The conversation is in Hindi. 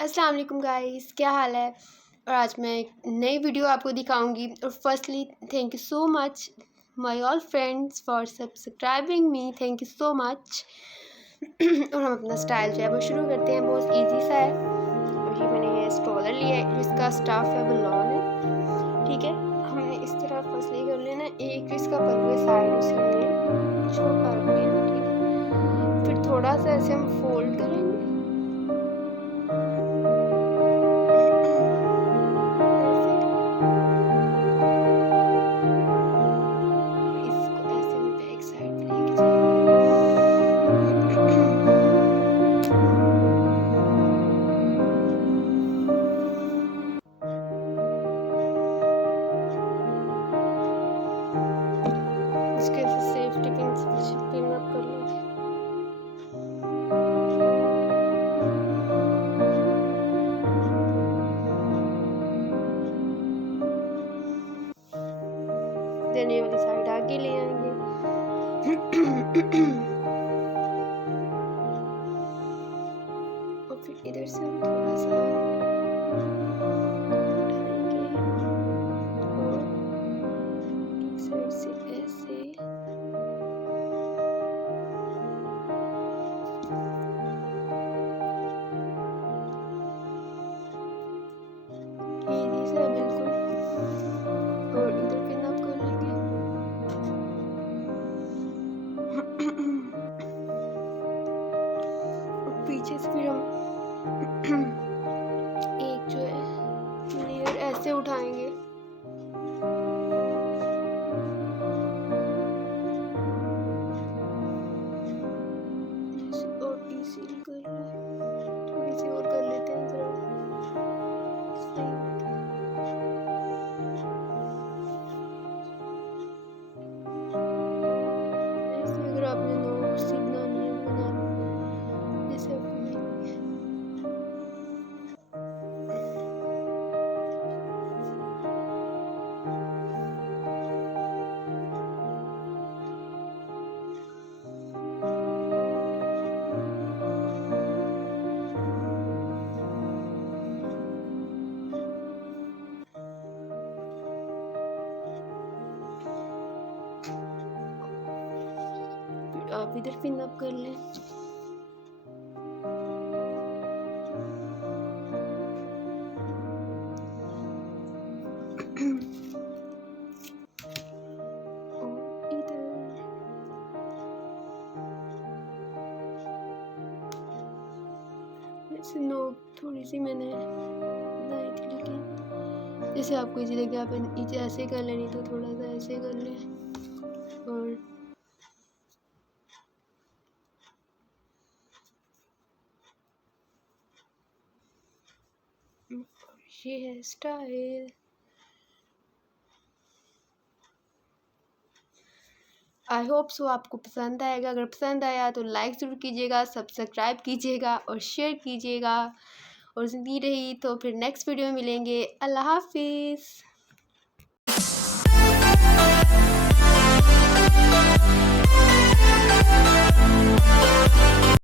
अस्सलाम वालेकुम गाइस, क्या हाल है। और आज मैं एक नई वीडियो आपको दिखाऊंगी। और firstly thank you so much my all friends for subscribing me, thank you so much. और हम अपना स्टाइल जो है वो शुरू करते हैं। बहुत इजी सा है। और ये मैंने ये स्ट्रॉलर लिया है जिसका स्टफ है वो लॉन है, ठीक है। हमने इस तरह फर्स्टली कर लेना, एक इसका पल्लू साइड उसे हमने छोटा रख लेना, ठीक है। फिर थोड़ा सा ऐसे हम फोल्ड करेंगे, इसके सेफ्टी पिन अप कर लो। देन ये वाली साइड आगे ले आएंगे। और फिर इधर से हम थोड़ा सा उठाएंगे और एक साइड से ऐसे इजी सा बिल्कुल। और इधर पिन अप कर लेंगे। और पीछे से फिर हम एक जो है लेयर ऐसे उठाएंगे। और इजीली कर रहे हैं, थोड़ी सी और कर लेते हैं जरा सही। ऐसे अगर आपने नोट सीखना नहीं है बना लो, जैसे आपको आप इधर पिन अप कर लें। और इधर वैसे नोक थोड़ी सी मैंने बनाई थी, लेकिन जैसे आपको इजी लगे आप ऐसे कर लें, नहीं तो थोड़ा सा ऐसे कर लें। और ये है स्टाइल। आई होप सो आपको पसंद आएगा। अगर पसंद आया तो लाइक ज़रूर कीजिएगा, सब्सक्राइब कीजिएगा और शेयर कीजिएगा। और ज़िंदगी रही तो फिर नेक्स्ट वीडियो में मिलेंगे। अल्लाह हाफिज़।